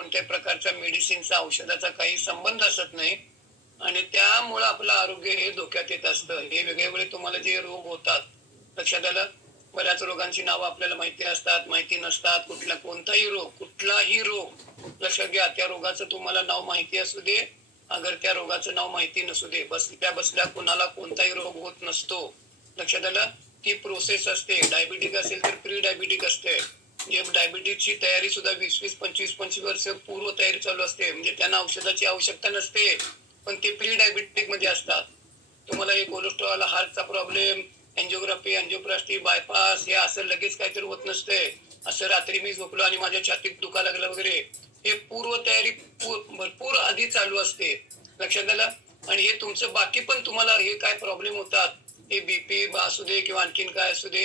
कोणत्याही प्रकारच्या मेडिसिनचा औषधाचा काही संबंध असत नाही. आणि त्यामुळं आपलं आरोग्य हे धोक्यात येत असतं. हे वेगवेगळे तुम्हाला जे रोग होतात लक्षात आलं? बऱ्याच रोगांची नावं आपल्याला माहिती असतात माहिती नसतात. कुठला कोणताही रोग कुठलाही रोग लक्षात घ्या त्या रोगाचं तुम्हाला नाव माहिती असू दे. अगर त्या रोगाचं नाव माहिती नसू दे बसल्या बसल्या कुणाला कोणताही रोग होत नसतो. लक्षात आलं? ती प्रोसेस असते. डायबिटिक असेल तर प्री डायबिटिक असते. जे डायबिटीजची तयारी सुद्धा वीस वीस पंचवीस पंचवीस वर्ष पूर्व तयारी चालू असते. म्हणजे त्यांना औषधाची आवश्यकता नसते पण ते प्री डायबिटिकमध्ये असतात. तुम्हाला हे कोलेस्ट्रॉल हार्टचा प्रॉब्लेम एन्जिओग्राफी एन्जिओप्लास्टी बायपास हे असं लगेच काहीतरी होत नसते. असं रात्री मी झोपलो आणि माझ्या छातीत दुखा लागलं वगैरे. हे पूर्व तयारी भरपूर आधी चालू असते. लक्षात आलं? आणि हे तुमचं बाकी पण तुम्हाला हे काय प्रॉब्लेम होतात? हे बीपी असू दे किंवा आणखीन काय असू दे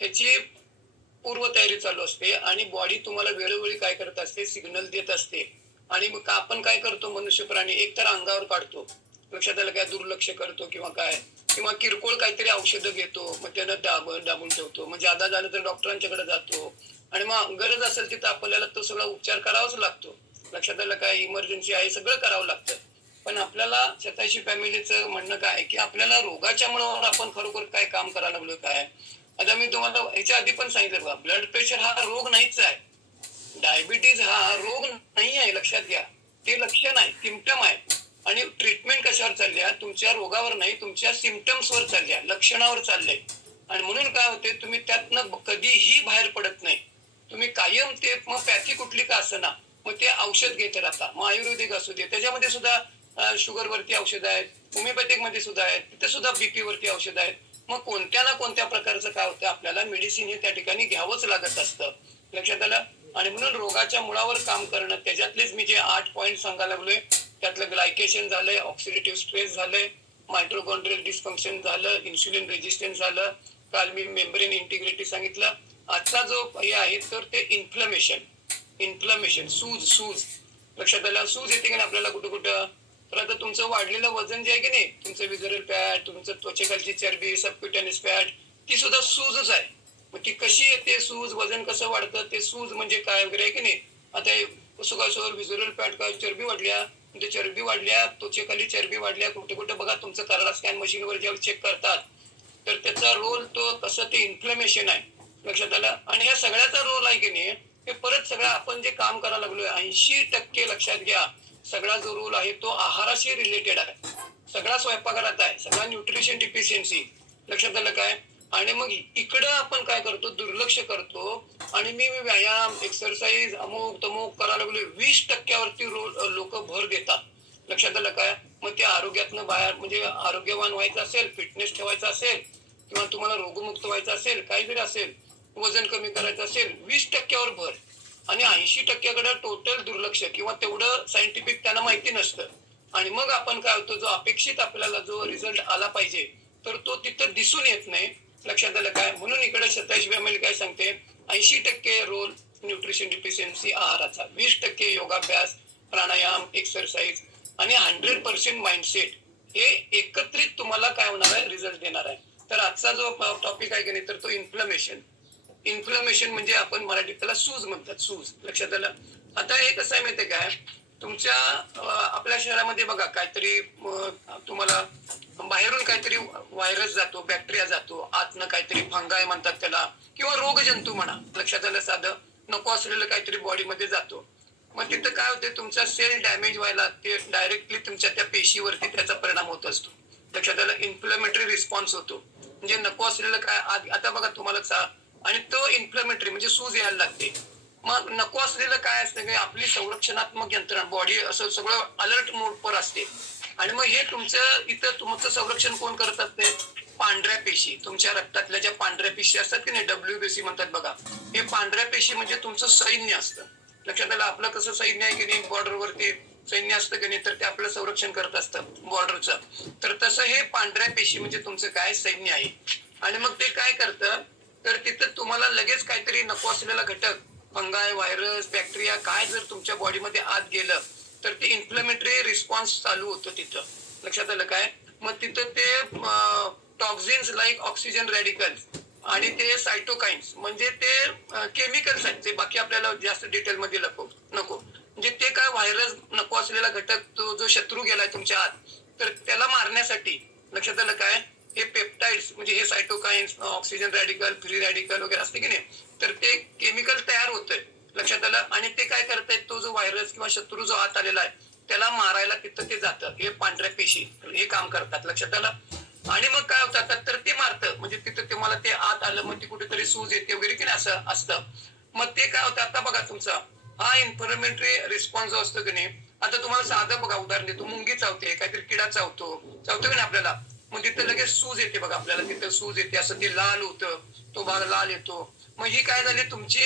ह्याची पूर्व तयारी चालू असते आणि बॉडी तुम्हाला वेळोवेळी काय करत असते सिग्नल देत असते. आणि मग आपण काय करतो मनुष्य प्राणी एकतर अंगावर काढतो. लक्षात आलं काय दुर्लक्ष करतो किंवा काय? किंवा किरकोळ काहीतरी औषधं घेतो मग त्यांना दाब दाबून ठेवतो. मग जादा झालं तर डॉक्टरांच्याकडे जातो. आणि मग गरज असेल तिथं आपल्याला तो सगळा उपचार करावाच लागतो. लक्षात आलं काय इमर्जन्सी आहे सगळं करावं लागतं. पण आपल्याला शताशी फॅमिलीचं म्हणणं काय? की आपल्याला रोगाच्या मुळावर आपण खरोखर काय काम करायला लागलो काय? आता मी तुम्हाला याच्या आधी पण सांगितलं बघा ब्लड प्रेशर हा रोग नाहीच आहे. डायबिटीज हा रोग नाही आहे लक्षात घ्या. ते लक्षण आहे सिमटम आहे. आणि ट्रीटमेंट कशावर चालल्या तुमच्या रोगावर नाही तुमच्या सिमटम्सवर चालल्या लक्षणावर चाललंय आणि म्हणून काय होते तुम्ही त्यातनं कधीही बाहेर पडत नाही. तुम्ही कायम ते मग पॅथी कुठली का असना मग ते औषध घेत राहता मग आयुर्वेदिक असू दे त्याच्यामध्ये सुद्धा शुगर वरती औषध आहेत होमिओपॅथिकमध्ये सुद्धा आहेत तिथे सुद्धा बीपी वरती औषध आहेत. मग कोणत्या ना कोणत्या प्रकारचं काय होतं आपल्याला मेडिसिन हे त्या ठिकाणी घ्यावंच लागत असतं. लक्षात आलं? आणि म्हणून रोगाच्या मुळावर काम करणं त्याच्यातलेच मी जे आठ पॉईंट सांगायला लागलोय त्यातलं ग्लायकेशन झालंय ऑक्सिडेटिव्ह स्ट्रेस झालंय मायट्रोकॉन्ड्रियल डिस्फंक्शन झालं इन्सुलिन रेजिस्टन्स झालं काल मी मेम्ब्रेन इंटिग्रिटी सांगितलं. आजचा जो हे आहे तर ते इन्फ्लमेशन इन्फ्लमेशन सूज सूज. लक्षात आलं? सूज येते की आपल्याला कुठं कुठं तर आता तुमचं वाढलेलं वजन जे आहे की नाही तुमचं विदरल फॅट तुमचं त्वचेखालची चरबी सबक्युटेनिस फॅट ती सुद्धा सूजच आहे. मग ती कशी येते सूज वजन कसं वाढतं ते सूज म्हणजे काय वगैरे आहे की नाही? आता हे विजुरल फॅट चरबी वाढल्या म्हणजे चरबी वाढल्या त्वचेखाली चरबी वाढल्या कुठे कुठे बघा तुमचं कराडा स्कॅन मशीनवर जेव्हा चेक करतात तर त्याचा रोल तो कसं ते इन्फ्लमेशन आहे. लक्षात आलं? आणि या सगळ्याचा रोल आहे की नाही हे परत सगळं आपण जे काम करायला लागलोय ऐंशी टक्के लक्षात घ्या. सगळा जो रूल आहे तो आहाराशी रिलेटेड आहे. सगळा स्वयंपाकघरात आहे. सगळा न्यूट्रिशन डिफिशियन्सी लक्षात आलं काय? आणि मग इकडं आपण काय करतो? दुर्लक्ष करतो. आणि मी व्यायाम एक्सरसाइज अमुक तमुक करायला लागलोय. वीस टक्क्यावरती रोल लोक भर देतात. लक्षात आलं काय? मग ते आरोग्यातनं बाहेर म्हणजे आरोग्यवान व्हायचं असेल फिटनेस ठेवायचा असेल किंवा तुम्हाला रोगमुक्त व्हायचं असेल काही जरी असेल वजन कमी करायचं असेल वीस टक्क्यावर भर. आणि ऐंशी टक्क्याकडे टोटल दुर्लक्ष किंवा तेवढं सायंटिफिक त्यांना माहिती नसतं. आणि मग आपण काय होतो जो अपेक्षित आपल्याला जो रिझल्ट आला पाहिजे तर तो तिथं दिसून येत नाही. लक्षात आलं काय? म्हणून इकडे सत्तावीस फॅमिली काय सांगते ऐंशी टक्के रोल न्यूट्रिशन डिफिशियन्सी आहाराचा वीस टक्के योगाभ्यास प्राणायाम एक्सरसाइज आणि हंड्रेड पर्सेंट माइंडसेट हे एकत्रित तुम्हाला काय होणार आहे? रिझल्ट देणार आहे. तर आजचा जो टॉपिक आहे की नाही तर तो इन्फ्लमेशन इन्फ्लमेशन म्हणजे आपण मराठीत त्याला सूज म्हणतात सूज. लक्षात आलं? आता हे कसं आहे माहितीये काय तुमच्या आपल्या शहरामध्ये बघा काहीतरी तुम्हाला बाहेरून काहीतरी व्हायरस जातो बॅक्टेरिया जातो आतनं काहीतरी फंगाय म्हणतात त्याला किंवा रोगजंतू म्हणा लक्षात आलं साधं? नको असलेलं काहीतरी बॉडीमध्ये जातो. मग तिथं काय होते तुमचा सेल डॅमेज व्हायला ते डायरेक्टली तुमच्या त्या पेशीवरती त्याचा परिणाम होत असतो. लक्षात आलं? इन्फ्लमेटरी रिस्पॉन्स होतो. म्हणजे नको असलेलं काय आता बघा तुम्हाला आणि तो इन्फ्लमेटरी म्हणजे सूज यायला लागते. मग नको असलेलं काय असतं की आपली संरक्षणात्मक यंत्रणा बॉडी असं सगळं अलर्ट मोडवर असते. आणि मग हे तुमचं इथं तुमचं संरक्षण कोण करतात ते? पांढऱ्या पेशी. तुमच्या रक्तातल्या ज्या पांढऱ्या पेशी असतात की नाही डब्ल्यूबीसी म्हणतात बघा. हे पांढऱ्या पेशी म्हणजे तुमचं सैन्य असतं. लक्षात आलं आपलं कसं सैन्य आहे की नाही बॉर्डरवरती सैन्य असतं की नाही तर ते आपलं संरक्षण करत असतं बॉर्डरचं तर तसं हे पांढऱ्या पेशी म्हणजे तुमचं काय सैन्य आहे? आणि मग ते काय करतं? तर तिथं तुम्हाला लगेच काहीतरी नको असलेला घटक फंगाय व्हायरस बॅक्टेरिया काय जर तुमच्या बॉडीमध्ये आत गेलं तर ते इन्फ्लेमेटरी रिस्पॉन्स चालू होतो तिथं. लक्षात आलं काय? मग तिथं ते टॉक्झिन्स लाईक ऑक्सिजन रॅडिकल्स आणि ते सायटोकाइन्स म्हणजे ते केमिकल्स आहेत जे बाकी आपल्याला जास्त डिटेल मध्ये नको नको. म्हणजे ते काय व्हायरस नको असलेला घटक तो जो शत्रू गेलाय तुमच्या आत तर त्याला मारण्यासाठी लक्षात आलं काय? हे पेप्टाइड्स म्हणजे हे cytokines oxygen radical free radical वगैरे असते की नाही तर ते केमिकल तयार होतंय लक्षात आलं. आणि ते काय करतायत तो जो व्हायरस किंवा शत्रू जो आत आलेला आहे त्याला मारायला तिथं ते जातं हे पांढऱ्या पेशी हे काम करतात लक्षात आलं? आणि मग काय होतं आता तर ते मारतं. म्हणजे तिथं तुम्हाला ते आत आलं मग ते कुठेतरी सूज येते वगैरे की नाही असं असतं. मग ते काय होतं आता बघा तुमचा. हा इन्फॉर्मेटरी रिस्पॉन्स जो असतो की नाही आता तुम्हाला साधं बघा उदाहरण देतो. मुंगी चावते काहीतरी किडा चावतो. चावतो की नाही आपल्याला? म्हणजे मग तिथं लगेच सूज येते बघा आपल्याला तिथं सूज येते असं ते लाल होतं तो भाग लाल येतो. मग ही काय झाली तुमची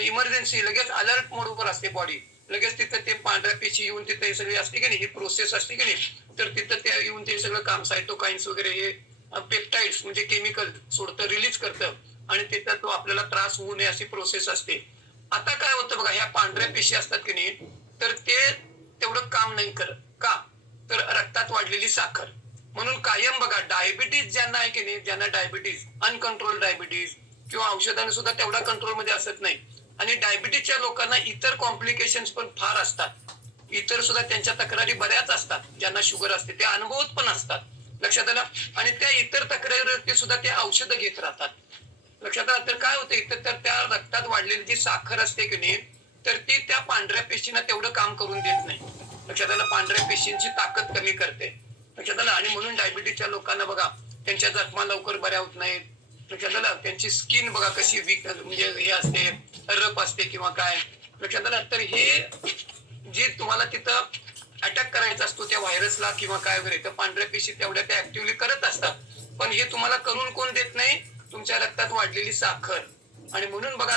इमर्जन्सी लगेच अलर्ट मोडवर असते बॉडी लगेच तिथं ते पांढऱ्या पेशी येऊन तिथे हे सगळी असते की नाही ही प्रोसेस असते की नाही तर तिथं ते येऊन ते सगळं काम सायटोकाइन्स वगैरे हे पेप्टाइड्स म्हणजे केमिकल सोडतं रिलीज करतं. आणि तिथं तो आपल्याला त्रास होऊ नये अशी प्रोसेस असते. आता काय होतं बघा ह्या पांढऱ्या पेशी असतात की नाही तर ते तेवढं काम नाही करत. का? तर रक्तात वाढलेली साखर. म्हणून कायम बघा डायबिटीज ज्यांना आहे की नाही ज्यांना डायबिटीज अनकंट्रोल डायबिटीज किंवा औषधाने सुद्धा तेवढा कंट्रोलमध्ये असत नाही. आणि डायबिटीजच्या लोकांना इतर कॉम्प्लिकेशन पण फार असतात. इतर सुद्धा त्यांच्या तक्रारी बऱ्याच असतात ज्यांना शुगर असते ते अनुभवत पण असतात. लक्षात आलं? आणि त्या इतर तक्रारीवरती सुद्धा ते औषधं घेत राहतात. लक्षात आलं? तर काय होतं? इथं तर त्या रक्तात वाढलेली जी साखर असते की नाही तर ती त्या पांढऱ्या पेशींना तेवढं काम करून देत नाही. लक्षात आलं? पांढऱ्या पेशींची ताकद कमी करते. लक्षात आलं आणि म्हणून डायबिटीजच्या लोकांना बघा त्यांच्या जखमा लवकर बऱ्या होत नाहीत. लक्षात आलं त्यांची स्किन बघा कशी वीक म्हणजे हे असते रप असते किंवा काय. लक्षात आलं तर हे जे तुम्हाला तिथं अटॅक करायचा असतो त्या व्हायरसला किंवा काय वगैरे तर पांढऱ्या पेशी तेवढ्या त्या ऍक्टिव्हली करत असतात. पण हे तुम्हाला करून कोण देत नाही? तुमच्या रक्तात वाढलेली साखर. आणि म्हणून बघा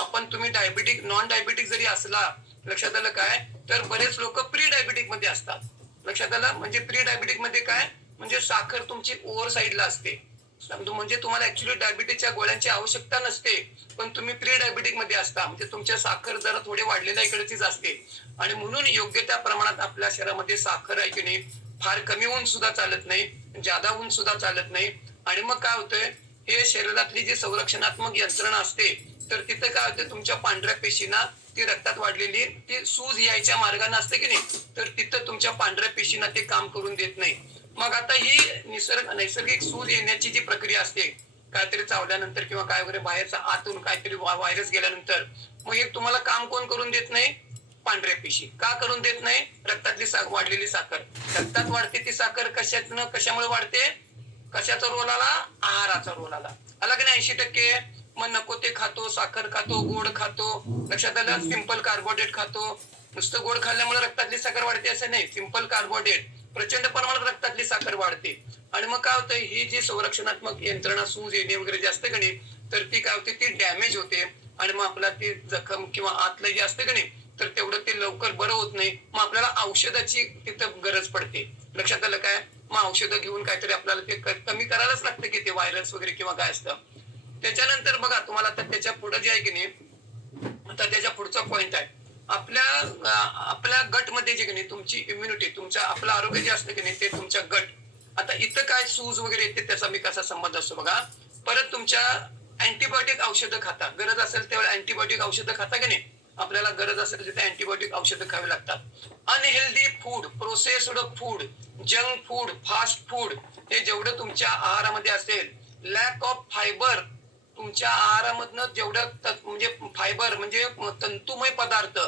आपण तुम्ही डायबिटिक नॉन डायबिटिक जरी असला लक्षात आलं काय? तर बरेच लोक प्री डायबिटिकमध्ये असतात. लक्षात आलं? म्हणजे प्री डायबिटिकमध्ये काय? म्हणजे साखर तुमची ओव्हर साईडला असते. म्हणजे तुम्हाला ऍक्च्युली डायबिटीसच्या गोळ्यांची आवश्यकता नसते. पण तुम्ही प्री डायबिटिकमध्ये असता. म्हणजे तुमच्या साखर जरा थोडे वाढलेल्या इकडचीच असते. आणि म्हणून योग्य त्या प्रमाणात आपल्या शरीरामध्ये साखर आहे की नाही फार कमी होऊन सुद्धा चालत नाही जादा होऊन सुद्धा चालत नाही. आणि मग काय होतंय? हे शरीरातली जी संरक्षणात्मक यंत्रणा असते तर तिथे काय होते तुमच्या पांढऱ्या पेशींना ती रक्तात वाढलेली ती सूज यायच्या मार्गाने असते की नाही? तर तिथं तुमच्या पांढऱ्या पेशींना ते काम करून देत नाही. मग आता ही निसर्ग नैसर्गिक सूज येण्याची जी प्रक्रिया असते काहीतरी चावल्यानंतर किंवा काय वगैरे बाहेरचा आतून काहीतरी व्हायरस गेल्यानंतर मग हे तुम्हाला काम कोण करून देत नाही? पांढऱ्या पेशी. का करून देत नाही? रक्तातली सा- वाढलेली साखर. रक्तात वाढते ती साखर कशातनं कशामुळे वाढते? कशाचा रोल आला? आहाराचा रोल आला. आला की नाही ऐंशी टक्के? मग नको ते खातो साखर खातो गोड खातो. लक्षात आलं? सिंपल कार्बोहायड्रेट खातो. नुसतं गोड खाल्ल्यामुळे रक्तातली साखर वाढते असं नाही. सिंपल कार्बोहायड्रेट प्रचंड प्रमाणात रक्तातली साखर वाढते. आणि मग काय होतं ही जी संरक्षणात्मक यंत्रणा सूज येणे वगैरे जे असते का नाही तर ती काय होते? ती डॅमेज होते. आणि मग आपला ती जखम किंवा आतलं जे असतं का नाही तर तेवढं ते लवकर बरं होत नाही. मग आपल्याला औषधाची तिथं गरज पडते. लक्षात आलं काय? मग औषधं घेऊन काहीतरी आपल्याला ते कमी करायलाच लागतं की ते व्हायरस वगैरे किंवा काय असतं? त्याच्यानंतर बघा तुम्हाला आता त्याच्या पुढे जे आहे की नाही आता त्याच्या पुढचा पॉइंट आहे. आपल्या आपल्या गटमध्ये जे की नाही तुमची इम्युनिटी तुमच्या आपलं आरोग्य जे असतं की नाही ते तुमच्या गट. आता इथं काय सूज वगैरे येते त्याचा मी कसा संबंध असतो बघा. परत तुमच्या अँटीबायोटिक औषधं खाता. गरज असेल तेव्हा अँटीबायोटिक औषधं खाता की नाही? आपल्याला गरज असेल तिथे अँटीबायोटिक औषधं खावी लागतात. Unhealthy food processed food junk food fast food हे जेवढं तुमच्या आहारामध्ये असेल लॅक ऑफ फायबर तुमच्या आहारामधनं जेवढं म्हणजे फायबर म्हणजे तंतुमय पदार्थ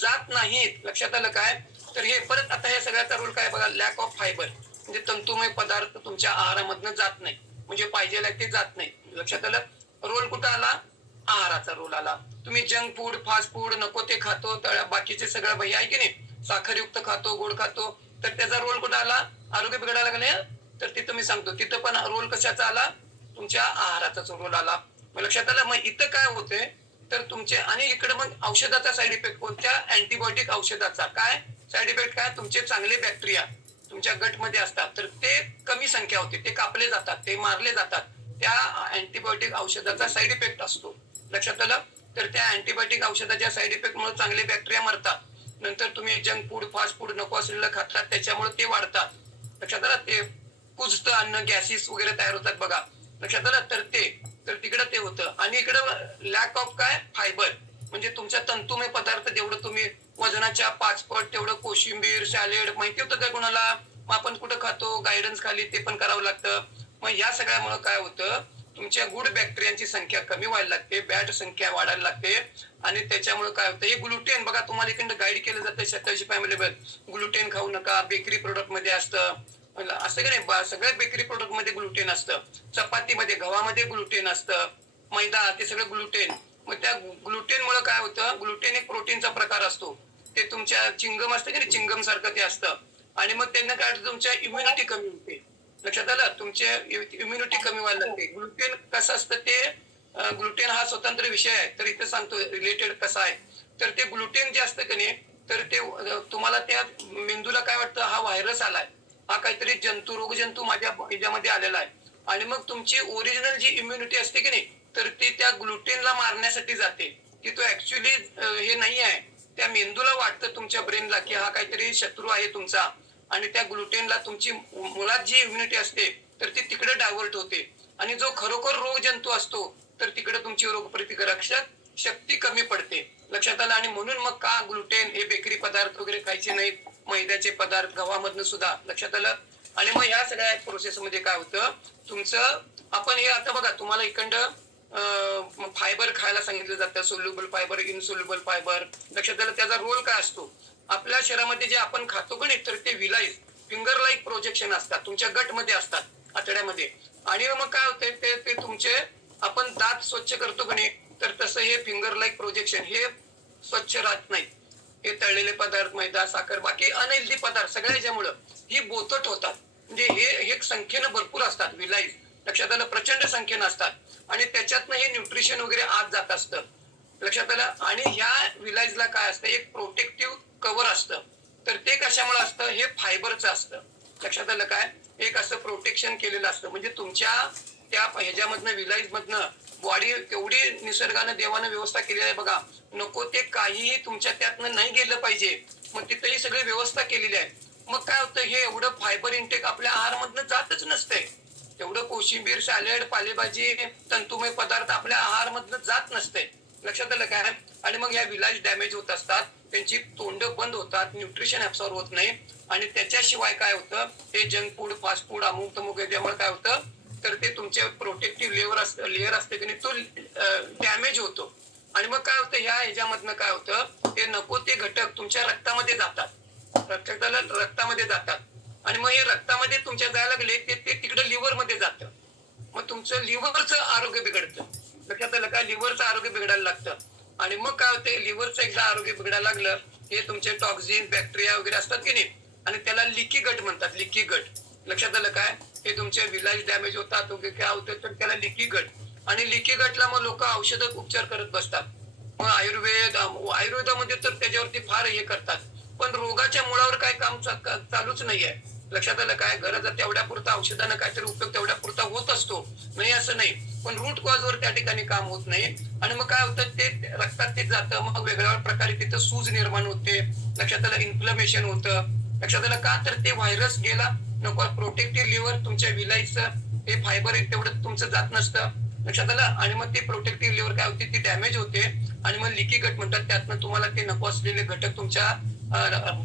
जात नाहीत लक्षात आलं काय? तर हे परत आता हे सगळ्याचा रोल काय बघा? लॅक ऑफ फायबर म्हणजे तंतुमय पदार्थ तुमच्या आहारामधनं जात नाही. म्हणजे पाहिजे ते जात नाही. लक्षात आलं? रोल कुठं आला? आहाराचा रोल आला. तुम्ही जंक फूड फास्ट फूड नको ते खातो तर बाकीचे सगळं भैया आहे की नाही? साखरयुक्त खातो गोड खातो. तर त्याचा रोल कुठं आला? आरोग्य बिघडायला लागले तर तिथं मी सांगतो. तिथं पण रोल कशाचा आला? तुमच्या आहाराचाच रोल आला. मग लक्षात आलं? मग इथं काय होते तर तुमचे आणि इकडे मग औषधाचा साईड इफेक्ट कोणत्या अँटीबायोटिक औषधाचा. काय? साईड इफेक्ट काय? तुमचे चांगले बॅक्टेरिया तुमच्या गटमध्ये असतात. तर ते कमी संख्या होते. ते कापले जातात. ते मारले जातात. त्या अँटीबायोटिक औषधाचा साईड इफेक्ट असतो. लक्षात आलं? तर त्या अँटीबायोटिक औषधाच्या साईड इफेक्ट मुळे चांगले बॅक्टेरिया मरतात. नंतर तुम्ही जंक फूड फास्ट फूड नको असलेलं खातात. त्याच्यामुळे ते वाढतात. लक्षात आलं? ते कुजतं अन्न गॅसेस वगैरे तयार होतात बघा. लक्षात आलं? तर ते तर तिकडं ते होतं. आणि इकडं लॅक ऑफ काय? फायबर म्हणजे तुमच्या तंतुमय पदार्थ जेवढं तुम्ही वजनाच्या पाच पट तेवढं कोशिंबीर सॅलेड माहिती होतं का कोणाला? मग आपण कुठं खातो? गायडन्स खाली ते पण करावं लागतं. मग या सगळ्यामुळे काय होतं? तुमच्या गुड बॅक्टेरियांची संख्या कमी व्हायला लागते. बॅड संख्या वाढायला लागते. आणि त्याच्यामुळे काय होतं? हे ग्लुटेन बघा तुम्हाला इकडे गाईड केलं जातं. सत्तावीसशे फॅमिली ग्लुटेन खाऊ नका. बेकरी प्रोडक्टमध्ये असतं. असं की नाही सगळ्या बेकरी प्रोडक्टमध्ये ग्लुटेन असतं. चपातीमध्ये गव्हामध्ये ग्लुटेन असतं. मैदा ते सगळं ग्लुटेन मग त्या ग्लुटेन मुळे काय होतं? ग्लुटेन एक प्रोटीनचा प्रकार असतो. ते तुमच्या चिंगम असतं की नाही चिंगम सारखं ते असतं. आणि मग त्यांना काय होतं तुमच्या इम्युनिटी कमी होते. लक्षात आलं? तुमच्या इम्युनिटी कमी व्हायला लागते. ग्लुटेन कसं असतं ते ग्लुटेन हा स्वतंत्र विषय आहे. तर इथे सांगतो रिलेटेड कसा आहे. तर ते ग्लुटेन जे असतं की नाही तर ते तुम्हाला त्या मेंदूला काय वाटतं? हा व्हायरस आलाय. हा काहीतरी जंतू माझ्या ह्याच्यामध्ये आलेला आहे. आणि मग तुमची ओरिजिनल जी इम्युनिटी असते की नाही तर ती त्या ग्लुटेनला मारण्यासाठी जाते. की तो ऍक्च्युली हे नाही आहे. त्या मेंदूला वाटतं तुमच्या ब्रेनला की हा काहीतरी शत्रू आहे तुमचा. आणि त्या ग्लुटेनला तुमची मुळात जी इम्युनिटी असते तर ती तिकडे डायव्हर्ट होते. आणि जो खरोखर रोग जंतू असतो तर तिकडे तुमची रोगप्रतिकारक शक्ती कमी पडते. लक्षात आलं? आणि म्हणून मग का ग्लुटेन हे बेकरी पदार्थ वगैरे खायचे नाहीत? मैद्याचे पदार्थ गव्हामधनं सुद्धा लक्षात आलं. आणि मग ह्या सगळ्या प्रोसेस मध्ये काय होतं? तुमचं आपण हे आता बघा तुम्हाला इकंड फायबर खायला सांगितलं जातं सोल्युबल फायबर इनसोल्युबल फायबर लक्षात आलं त्याचा रोल काय असतो? आपल्या शरीरामध्ये जे आपण खातो का नाही तर ते विलाईज फिंगर लाईक प्रोजेक्शन असतात. तुमच्या गटमध्ये असतात आतड्यामध्ये. आणि मग काय होते ते ते तुमचे आपण दात स्वच्छ करतो का नाही तर तसं हे फिंगर लाईक प्रोजेक्शन हे स्वच्छ राहत नाही हे तळलेले पदार्थ मैदा साखर बाकी अनहेल्दी पदार्थ सगळ्या याच्यामुळं ही बोतट होतात. म्हणजे हे हे संख्येनं भरपूर असतात विलाईज लक्षात आलं प्रचंड संख्येनं असतात. आणि त्याच्यातनं हे न्यूट्रिशन वगैरे आत जात असतं. लक्षात आलं? आणि ह्या विलाईजला काय असतं? एक प्रोटेक्टिव्ह कव्हर असतं. तर ते कशामुळे असतं? हे फायबरचं असतं. लक्षात आलं काय? एक असं प्रोटेक्शन केलेलं असतं. म्हणजे तुमच्या त्या ह्याच्यामधनं विलाईज मधनं बॉडी एवढी निसर्गानं देवानं व्यवस्था केलेली आहे बघा. नको ते काहीही तुमच्या त्यातनं नाही गेलं पाहिजे. मग तिथेही सगळी व्यवस्था केलेली आहे. मग काय होतं हे एवढं फायबर इंटेक आपल्या आहारमधनं जातच नसतंय तेवढं कोशिंबीर सॅलड पालेभाजी तंतुमय पदार्थ आपल्या आहारमधनं जात नसते. लक्षात आलं काय? आणि मग या विलाज डॅमेज होत असतात. त्यांची तोंड बंद होतात. न्यूट्रिशन ऍब्सॉर्ब होत नाही. आणि त्याच्याशिवाय काय होतं? हे जंक फूड फास्ट फूड अमुक तमुक याच्यामुळे काय होतं? तर ते तुमच्या प्रोटेक्टिव्ह लेअर असतं लेअर असते की नाही तो डॅमेज होतो. आणि मग काय होतं ह्या ह्याच्यामधनं काय होतं ते नको ते घटक तुमच्या रक्तामध्ये जातात. रक्ताला रक्तामध्ये जातात. आणि मग हे रक्तामध्ये तुमच्या जायला लागले ते ते तिकडे लिव्हरमध्ये जातं. मग तुमचं लिव्हरचं आरोग्य बिघडतं. लक्षात आलं का? लिव्हरचं आरोग्य बिघडायला लागतं. आणि मग काय होतं लिव्हरचं एकदा आरोग्य बिघडायला लागलं हे तुमचे टॉक्झिन बॅक्टेरिया वगैरे असतात की नाही? आणि त्याला लिकी गट म्हणतात लिकी गट लक्षात आलं काय? हे तुमचे विलाज डॅमेज होतात वगैरे काय होतं तर त्याला लिकी गट आणि लिकी गटला मग लोक औषध उपचार करत बसतात. मग आयुर्वेद आयुर्वेदामध्ये तर त्याच्यावरती फार हे करतात. पण रोगाच्या मुळावर काय काम चालूच नाहीये. लक्षात आलं काय? गरज तेवढ्या पुरता औषधानं काहीतरी उपयोग तेवढ्या पुरता होत असतो नाही असं नाही. पण रूट कॉज वर त्या ठिकाणी काम होत नाही. आणि मग काय होतं? ते रक्तात ते जातं मग वेगळ्या प्रकारे तिथं सूज निर्माण होते. लक्षात आलं इन्फ्लमेशन होतं. लक्षात आलं का? तर ते व्हायरस गेला नको प्रोटेक्टिव्ह लिव्हर तुमच्या विलाईचं हे फायबर आहे तेवढं तुमचं जात नसतं. लक्षात आलं? आणि मग ते प्रोटेक्टिव्ह लिव्हर काय होते? ती डॅमेज होते. आणि मग लिकी गट म्हणतात त्यातनं तुम्हाला ते नको असलेले घटक तुमच्या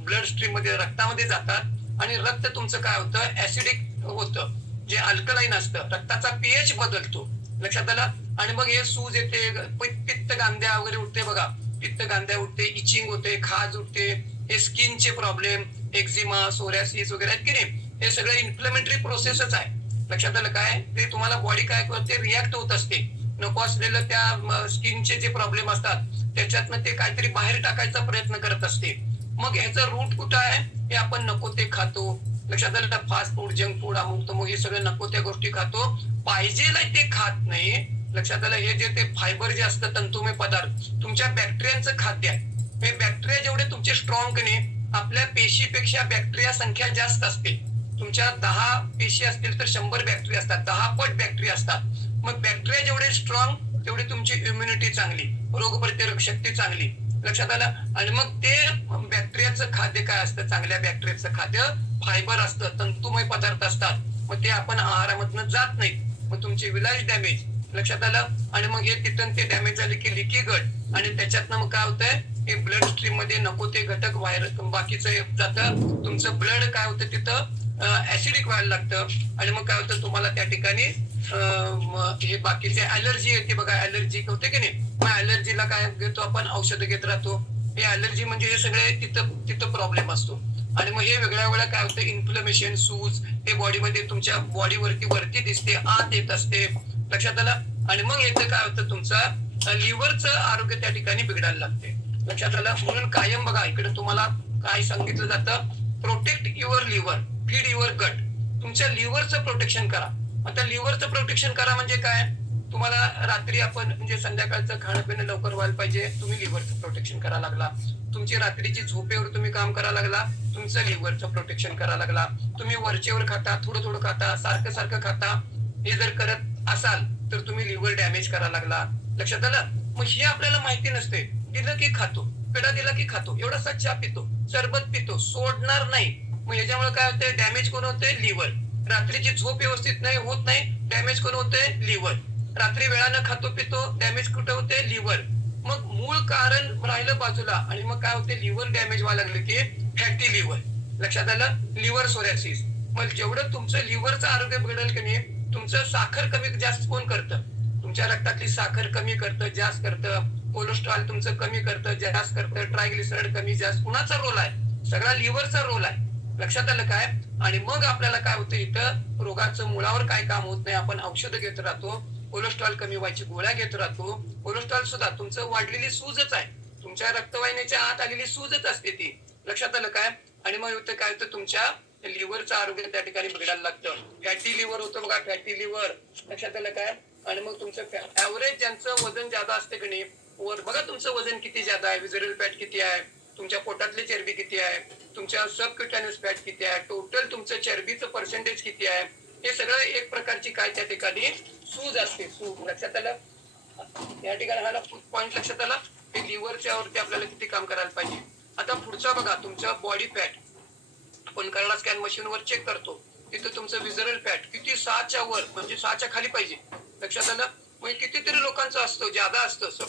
ब्लड स्ट्रीममध्ये रक्तामध्ये जातात. आणि रक्त तुमचं काय होतं? ऍसिडिक होतं. जे अल्कलाईन असतं रक्ताचा पीएच बदलतो. लक्षात आलं? आणि मग हे सूज येते पित्त गांद्या वगैरे उठते बघा. पित्त गांध्या उठते इचिंग होते खाज उठते हे स्किनचे प्रॉब्लेम एक्झिमा सोरॅसिस वगैरे आहेत की नाही? हे सगळं इन्फ्लमेटरी प्रोसेसच आहे. लक्षात आलं काय? ते तुम्हाला बॉडी काय करते? रिॲक्ट होत असते. नको असलेलं त्या स्किनचे जे प्रॉब्लेम असतात त्याच्यातनं ते काहीतरी बाहेर टाकायचा प्रयत्न करत असते. मग ह्याचं रूट कुठं आहे? हे आपण नको ते खातो. लक्षात आलं तर फास्ट फूड जंक फूड अमुक तमुक हे सगळं नको त्या गोष्टी खातो. पाहिजे ते खात नाही. लक्षात आलं हे जे ते फायबर जे असतं तंतुमय पदार्थ तुमच्या बॅक्टेरियांचं खाद्य आहे. हे बॅक्टेरिया जेवढे तुमचे स्ट्रॉंग नाही आपल्या पेशीपेक्षा बॅक्टेरिया संख्या जास्त असते. तुमच्या दहा पेशी असतील तर शंभर बॅक्टेरिया असतात दहा पट बॅक्टेरिया असतात. मग बॅक्टेरिया जेवढे स्ट्रॉंग तेवढी तुमची इम्युनिटी चांगली रोगप्रतिरोधक शक्ती चांगली. लक्षात आलं? आणि मग ते बॅक्टेरियाचं खाद्य काय असतं? चांगल्या बॅक्टेरियाचं खाद्य फायबर असतं तंतुमय पदार्थ असतात. मग ते आपण आहारामधनं जात नाही. मग तुमचे विलाज डॅमेज लक्षात आलं? आणि मग हे तिथून ते डॅमेज झाले की लिकी गट आणि त्याच्यातनं मग काय होतंय? हे ब्लड स्ट्रीममध्ये नको ते घटक व्हायरस बाकीचं जातं. तुमचं ब्लड काय होतं तिथं? ऍसिडिक व्हायला लागतं. आणि मग काय होतं तुम्हाला त्या ठिकाणी हे बाकीचे अलर्जी येते बघा. अलर्जी होते की नाही? मग अलर्जीला काय घेतो आपण? औषधं घेत राहतो. हे अलर्जी म्हणजे हे सगळे तिथं तिथं प्रॉब्लेम असतो. आणि मग हे वेगळ्या वेगळ्या काय होतं? इन्फ्लमेशन सूज हे बॉडीमध्ये तुमच्या बॉडीवरती वरती दिसते आत येत असते. लक्षात आलं? आणि मग येतं काय होतं? तुमचं लिव्हरचं आरोग्य त्या ठिकाणी बिघडायला लागते. लक्षात आलं? म्हणून कायम बघा इकडे तुम्हाला काय सांगितलं जातं? Protect your liver feed your gut तुमच्या लिव्हरचं प्रोटेक्शन करा. आता लिव्हरचं प्रोटेक्शन करा म्हणजे काय? तुम्हाला रात्री आपण म्हणजे संध्याकाळचं खाणं पिणं लवकर व्हायला पाहिजे. तुम्ही लिव्हरचं प्रोटेक्शन करा लागला. तुमची रात्रीची झोपेवर तुम्ही काम करा लागला. तुमचं लिव्हरचं प्रोटेक्शन करा लागला. तुम्ही वरचेवर खाता थोडं थोडं खाता सारखं सारखं खाता. हे जर करत असाल तर तुम्ही लिव्हर डॅमेज करा लागला. लक्षात आलं? मग हे आपल्याला माहिती नसते. दिलं की खातो पेढा दिला की खातो. एवढा चहा पितो सरबत पितो सोडणार नाही. मग याच्यामुळे काय होतंय? डॅमेज कोण होतंय लिव्हर रात्रीची झोप व्यवस्थित नाही होत नाही डॅमेज कोण होतंय लिव्हर रात्री वेळानं खातो पितो डॅमेज कुठं होते लिव्हर मग मूळ कारण राहिलं बाजूला आणि मग काय होते लिव्हर डॅमेज व्हायला लागलं की फॅटी लिव्हर लक्षात आलं? लिव्हर सोरॅसिस मग जेवढं तुमचं लिव्हरचं आरोग्य बिघडेल की नाही तुमचं साखर कमी जास्त कोण करतं? तुमच्या रक्तातली साखर कमी करतं जास्त करतं. कोलेस्ट्रॉल तुमचं कमी करतं जास्त करतं. ट्रायग्लिसराइड कमी जास्त. कुणाचा रोल आहे? सगळा लिव्हरचा रोल आहे. लक्षात आलं काय? आणि मग आपल्याला काय होतं इथं? रोगाचं मुळावर काय काम होत नाही? आपण औषधं घेत राहतो कोलेस्ट्रॉल कमी व्हायची गोळ्या घेत राहतो. कोलेस्ट्रॉल सुद्धा तुमचं वाढलेली सूजच आहे. तुमच्या रक्तवाहिन्याच्या आत आलेली सूजच असते ती. लक्षात आलं काय? आणि मग होतं काय होतं? तुमच्या लिव्हरचं आरोग्य त्या ठिकाणी बिघडायला लागतं. फॅटी लिव्हर होतं बघा फॅटी लिव्हर. लक्षात आलं काय? आणि मग तुमचं ऍव्हरेज ज्यांचं वजन जादा असते की नाही वर बघा तुमचं वजन किती जादा आहे विजरल फॅट किती आहे? तुमच्या पोटातली चरबी किती आहे? तुमच्या सबक्युटॅनियस फॅट किती आहे? टोटल तुमचं चरबीचं पर्सेंटेज किती आहे? हे सगळं एक प्रकारची काय त्या ठिकाणी सूज असते. सूज. लक्षात आलं? या ठिकाणी हा पॉईंट लक्षात आला? हे लिव्हरच्या वरती आपल्याला किती काम करायला पाहिजे? आता पुढचा बघा तुमचं बॉडी फॅट आपण कर्णा स्कॅन मशीनवर चेक करतो. तिथं तुमचं विजरल फॅट किती सहाच्या वर म्हणजे सहाच्या खाली पाहिजे. लक्षात आलं? म्हणजे कितीतरी लोकांचं असतं ज्यादा असतं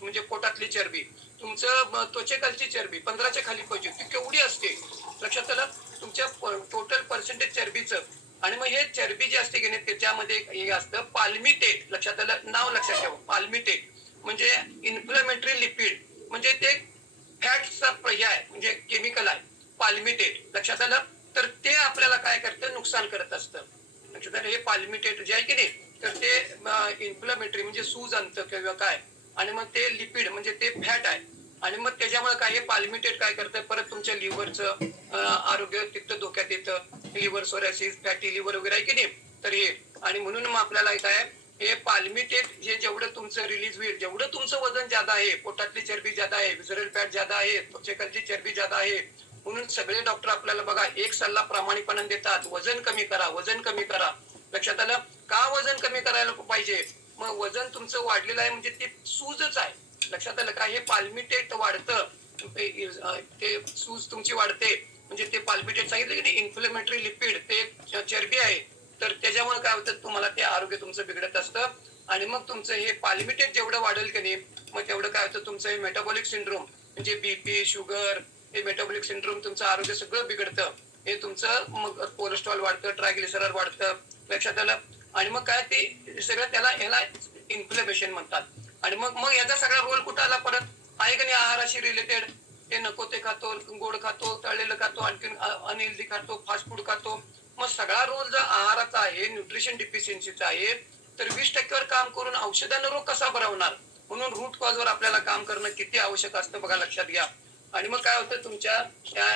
म्हणजे पोटातली चरबी. तुमचं त्वचेखालची चरबी पंधराच्या खाली पाहिजे ती केवढी असते? लक्षात आलं तुमच्या टोटल पर्सेंटेज चरबीचं. आणि मग हे चरबी जी असते की नाही त्याच्यामध्ये हे असतं पाल्मिटेट लक्षात आलं नाव लक्षात ठेवा पाल्मिटेट म्हणजे इन्फ्लमेटरी लिपिड म्हणजे ते फॅटचा पर्याय म्हणजे केमिकल आहे पाल्मिटेट लक्षात आलं? तर ते आपल्याला काय करतं? नुकसान करत असतं. लक्षात आलं? हे पाल्मिटेट जे आहे की नाही तर ते इन्फ्लमेटरी म्हणजे सूज आणतं किंवा काय? आणि मग ते लिपिड म्हणजे ते फॅट आहे. आणि मग त्याच्यामुळे काय हे पाल्मिटेट काय करतं? परत तुमच्या लिव्हरचं आरोग्य तिथं धोक्यात येतं. लिव्हर सोरॅसिस फॅटी लिव्हर वगैरे आहे की नाही? तर हे. आणि म्हणून मग आपल्याला काय हे पाल्मिटेट हे जेवढं तुमचं रिलीज होईल जेवढं तुमचं वजन ज्यादा आहे पोटातली चरबी ज्यादा आहे विसरल फॅट ज्यादा आहे त्वचेकरची चरबी ज्यादा आहे म्हणून सगळे डॉक्टर आपल्याला बघा एक सल्ला प्रामाणिकपणे देतात. वजन कमी करा वजन कमी करा. लक्षात आलं? का वजन कमी करायला पाहिजे? मग वजन तुमचं वाढलेलं आहे म्हणजे ते सूजच आहे. लक्षात आलं का? हे पाल्मिटेट वाढतं. ते सूज तुमची वाढते. म्हणजे ते पाल्मिटेट सांगितलं की इन्फ्लेमेटरी लिपिड ते चरबी आहे. तर त्याच्यामुळे काय होतं? तुम्हाला ते आरोग्य तुमचं बिघडत असतं. आणि मग तुमचं हे पाल्मिटेट जेवढं वाढेल की नाही मग तेवढं काय होतं? तुमचं हे मेटाबॉलिक सिंड्रोम म्हणजे बीपी शुगर हे मेटाबॉलिक सिंड्रोम तुमचं आरोग्य सगळं बिघडतं. हे तुमचं मग कोलेस्ट्रॉल वाढतं ट्रायग्लिसरॉल वाढतं. लक्षात आलं? आणि मग काय ते सगळं त्याला ह्याला इन्फ्लेमेशन म्हणतात. आणि मग मग याचा सगळा रोल कुठं आला परत? आहे का नाही आहाराशी रिलेटेड ते नको ते खातो गोड खातो तळलेलं खातो आणखीन अनहेल्दी खातो फास्ट फूड खातो. मग सगळा रोल जर आहाराचा आहे न्यूट्रिशन डिफिशियन्सीचा आहे तर वीस टक्क्यावर काम करून औषधानं रोग कसा बरा होणार म्हणून रूट कॉज वर आपल्याला काम करणं किती आवश्यक असतं बघा लक्षात घ्या. आणि मग काय होतं तुमच्या त्या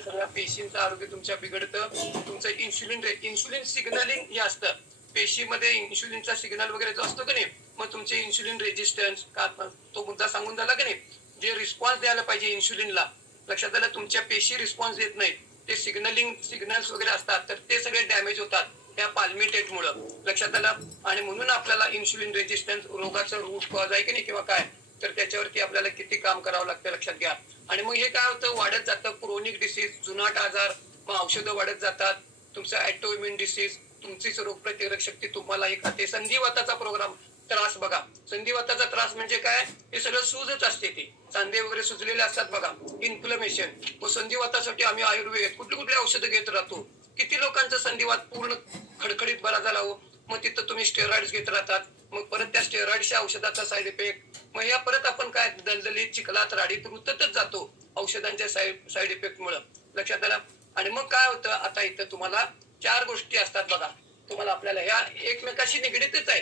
सगळ्या पेशींचं आरोग्य तुमच्या बिघडतं तुमचं इन्सुलिन इन्सुलिन सिग्नलिंग हे असतं. पेशीमध्ये इन्सुलिनचा सिग्नल वगैरे जो असतो की नाही मग तुमचे इन्सुलिन रेजिस्टन्स का तो मुद्दा सांगून झाला की नाही? जे रिस्पॉन्स द्यायला पाहिजे इन्सुलिनला लक्षात आलं तुमच्या पेशी रिस्पॉन्स देत नाहीत. ते सिग्नलिंग सिग्नल्स वगैरे असतात तर ते सगळे डॅमेज होतात त्या पाल्मिटेट मुळे. लक्षात आलं? आणि म्हणून आपल्याला इन्सुलिन रेजिस्टन्स रोगाचं रूट कॉज आहे की नाही किंवा काय तर त्याच्यावरती आपल्याला किती काम करावं लागतं लक्षात घ्या. आणि मग हे काय होतं? वाढत जातं क्रोनिक डिसीज जुनाट आजार मग औषधं वाढत जातात तुमचं ऍटोइम्युन डिसीज तुमचीच रोगप्रतिकारक शक्ती तुम्हाला एक खाते संधिवाताचा प्रोग्राम त्रास बघा. संधिवाताचा त्रास म्हणजे काय? हे सगळं सूजच असते ते. सांधे वगैरे सुजलेले असतात बघा. इन्फ्लमेशन व संधिवातासाठी आम्ही आयुर्वेद कुठली कुठली औषधं घेत राहतो? किती लोकांचा संधिवात पूर्ण खडखडीत बरा झाला हो? मग तिथं तुम्ही स्टेरॉइड्स घेत राहतात. मग परत त्या स्टेरॉइडच्या औषधाचा साईड इफेक्ट मग या परत आपण काय? दलदलीत चिखलात राडीत रुततच जातो औषधांच्या साईड साईड इफेक्ट मुळे. लक्षात आला? आणि मग काय होतं? आता इथं तुम्हाला चार गोष्टी असतात बघा. तुम्हाला आपल्याला ह्या एकमेकाशी निगडीतच आहे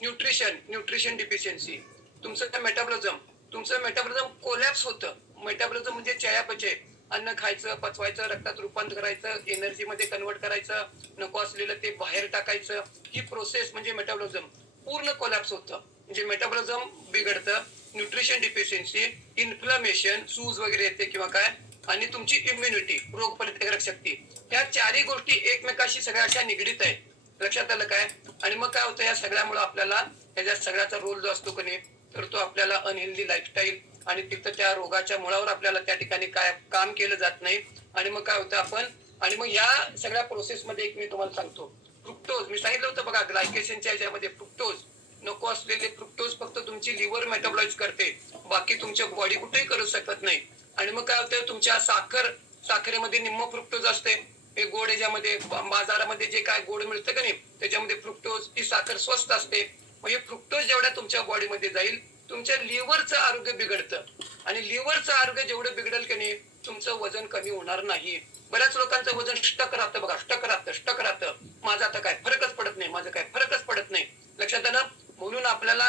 न्यूट्रिशन न्यूट्रिशन डिफिशियन्सी तुमचं मेटाबॉलिझम तुमचं मेटाबॉलिझम कोलॅप्स होतं. मेटाबॉलिझम म्हणजे चयापचय. अन्न खायचं पचवायचं रक्तात रूपांतर करायचं एनर्जी मध्ये कन्वर्ट करायचं नको असलेलं ते बाहेर टाकायचं. ही प्रोसेस म्हणजे मेटाबॉलिझम पूर्ण कोलॅप्स होतं. म्हणजे मेटाबॉलिझम बिघडतं. न्यूट्रिशन डिफिशियन्सी इन्फ्लमेशन सूज वगैरे येते किंवा काय? आणि तुमची इम्युनिटी रोग प्रतिकारक शक्ती ह्या चारही गोष्टी एकमेकाशी सगळ्या अशा निगडीत आहेत. लक्षात आलं काय? आणि मग काय होतं या सगळ्यामुळे आपल्याला ह्याच्या सगळ्याचा रोल जो असतो कधी तर तो आपल्याला अनहेल्दी लाईफस्टाईल आणि तिथं त्या रोगाच्या मुळावर आपल्याला त्या ठिकाणी काय काम केलं जात नाही. आणि मग काय होतं आपण आणि मग या सगळ्या प्रोसेस मध्ये एक मी तुम्हाला सांगतो. फ्रुक्टोज मी सांगितलं होतं बघा ग्लायकेशनच्या याच्यामध्ये फ्रुक्टोज नको असलेले फ्रुक्टोज फक्त तुमची लिव्हर मेटाबॉलाइज करते. बाकी तुमच्या बॉडी कुठेही करू शकत नाही. आणि मग काय होतं? तुमच्या साखर साखरेमध्ये निम्म फ्रुक्टोज असते. हे गोड याच्यामध्ये बाजारामध्ये जे काय गोड मिळतं का नाही त्याच्यामध्ये फ्रुक्टोज ही साखर स्वस्त असते. मग हे फ्रुक्टोज जेवढ्या तुमच्या बॉडीमध्ये जाईल तुमच्या लिव्हरचं आरोग्य बिघडतं. आणि लिव्हरचं आरोग्य जेवढं बिघडेल की नाही तुमचं वजन कमी होणार नाही. बऱ्याच लोकांचं वजन स्टक राहतं बघा स्टक राहतं स्टक राहतं. माझं आता काय फरकच पडत नाही माझं काय फरकच पडत नाही. लक्षात आलं? म्हणून आपल्याला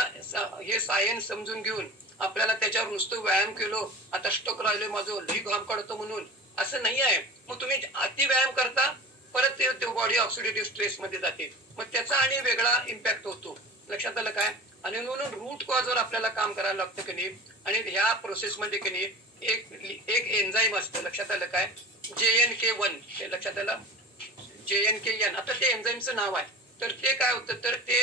हे सायन्स समजून घेऊन आपल्याला त्याच्यावर नुसतं व्यायाम केलो आता स्टोक राहिलो माझं लई घाम काढतो म्हणून असं नाही आहे. मग तुम्ही अति व्यायाम करता परत ते बॉडी ऑक्सिडेटिव्ह स्ट्रेस मध्ये जाते. मग त्याचा आणि वेगळा इम्पॅक्ट होतो. लक्षात आलं काय? आणि म्हणून रूट कॉजवर आपल्याला काम करायला लागतं की नाही? आणि ह्या प्रोसेस मध्ये की नाही एक एक एन्झाईम असतं. लक्षात आलं काय? जे एन के वन हे लक्षात आलं? जे एन के एन आता ते एन्झाईमचं नाव आहे. तर ते काय होतं तर ते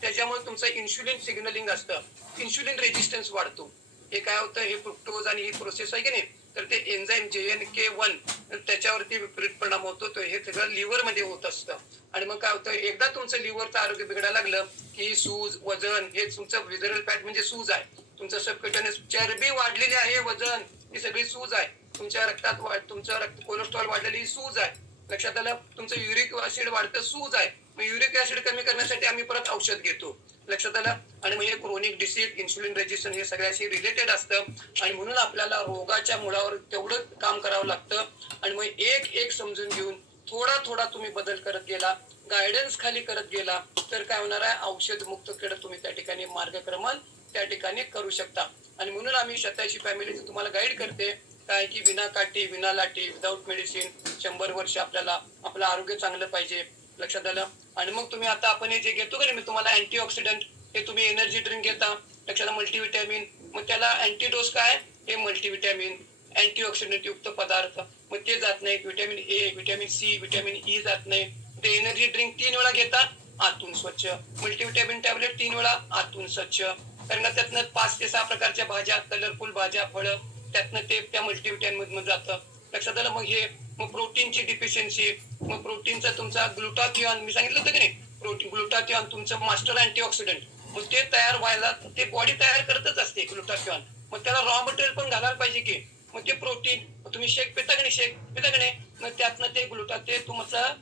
त्याच्यामुळे तुमचं इन्शुलिन सिग्नलिंग असतं. इन्शुलिन रेजिस्टन्स वाढतो. हे काय होतं हे फ्रुक्टोज आणि ही प्रोसेस आहे की नाही तर ते एन्झाईम जे एन के वन त्याच्यावरती विपरीत परिणाम होतो. तो हे सगळं लिव्हरमध्ये होत असतं. आणि मग काय होतं एकदा तुमचं लिव्हरचं आरोग्य बिघडायला लागलं की सूज वजन हे तुमचं विझरल फॅट म्हणजे सूज आहे. तुमचं सबक्युटॅनियस चरबी वाढलेली आहे वजन ही सगळी सूज आहे. तुमच्या रक्तात वाढ तुमचं रक्त कोलेस्ट्रॉल वाढलेली ही सूज आहे. लक्षात आलं तुमचं युरिक ऍसिड वाढतं सूज आहे. मग युरिक ऍसिड कमी करण्यासाठी आम्ही परत औषध घेतो. लक्षात आलं? आणि म्हणजे क्रोनिक डिसीज इन्सुलिन रेजिस्टन्स हे सगळ्याशी रिलेटेड असतं. आणि म्हणून आपल्याला रोगाच्या मुळावर तेवढं काम करावं लागतं. आणि मग एक एक समजून घेऊन थोडा थोडा तुम्ही बदल करत गेला गायडन्स खाली करत गेला तर काय होणार आहे? औषध मुक्त कडे तुम्ही त्या ठिकाणी मार्गक्रमण त्या ठिकाणी करू शकता. आणि म्हणून आम्ही शताऐंशी फॅमिलीची तुम्हाला गाईड करते. काय की विना काठी विना लाठी विदाऊट मेडिसिन शंभर वर्ष आपल्याला आपलं आरोग्य चांगलं पाहिजे. लक्षात आलं? आणि मग तुम्ही आता आपण हे जे घेतो का मी तुम्हाला अँटीऑक्सिडंट हे तुम्ही एनर्जी ड्रिंक घेता लक्षात मल्टीव्हिटॅमिन मग त्याला अँटीडोस काय? हे मल्टीव्हिटॅमिन अँटीऑक्सिडंट युक्त पदार्थ. मग ते जात नाही. Vitamin A vitamin C vitamin E जात नाही. ते एनर्जी ड्रिंक तीन वेळा घेता आतून स्वच्छ. मल्टीव्हिटॅमिन टॅबलेट तीन वेळा आतून स्वच्छ. कारण त्यातनं पाच ते सहा प्रकारच्या भाज्या कलरफुल भाज्या फळं त्यातनं ते त्या मल्टीव्हिटॅमिन मधून जातं. लक्षात आलं? मग हे मग प्रोटीनची डिफिशियन्सी मग प्रोटीनचा तुमचा ग्लुटाथिऑन मी सांगितलं होतं की नाही? प्रोटीन ग्लुटाथिऑन तुमचं मास्टर अँटीऑक्सिडंट मग ते तयार व्हायला ते बॉडी तयार करतच असते ग्लुटाथिऑन मग त्याला रॉ मटेरियल पण घालायला पाहिजे की. मग ते प्रोटीन तुम्ही शेक पिता की नाही शेक पिता की मग त्यातनं ते ग्लुटा ते तुमचं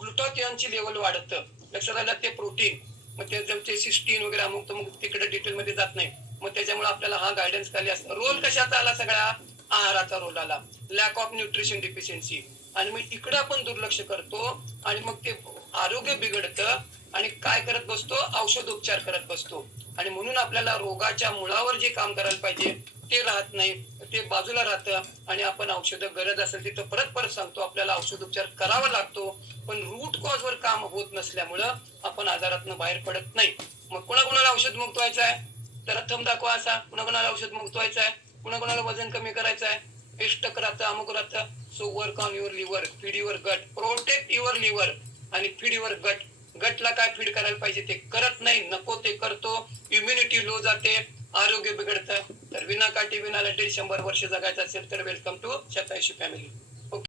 ग्लुटाथिऑनची लेवल वाढतं. लक्षात आलं ते प्रोटीन मग ते सिस्टीन वगैरे अमुक तर मग तिकडे डिटेलमध्ये जात नाही. मग त्याच्यामुळे आपल्याला हा गायडन्स खाली असतो. रोल कशाचा आला सगळा? आहाराचा रोल आला. लॅक ऑफ न्यूट्रिशन डिफिशियन्सी आणि मग इकडे आपण दुर्लक्ष करतो आणि मग ते आरोग्य बिघडतं आणि काय करत बसतो? औषधोपचार करत बसतो. आणि म्हणून आपल्याला रोगाच्या मुळावर जे काम करायला पाहिजे ते राहत नाही ते बाजूला राहतं आणि आपण औषधं गरज असेल तिथं परत परत सांगतो आपल्याला औषधोपचार करावा लागतो. पण रूट कॉज वर काम होत नसल्यामुळं आपण आजारातनं बाहेर पडत नाही. मग कोणाकोणाला औषध मुक्त व्हायचं आहे? तर थम दाखवा असा. कुणाकोणाला औषध मुक्त व्हायचं आहे? कुणाकुणाला वजन कमी करायचं आहे? इष्टक राहतं अमुक राहतं. So work on your liver feed your gut protect your liver आणि फीड युअर गट गटला काय फीड करायला पाहिजे ते करत नाही. नको ते करतो. इम्युनिटी लो जाते. आरोग्य बिघडतं. तर विना काठी विना लटेल शंभर वर्ष जगायचं असेल तर वेलकम टू शतायशी फॅमिली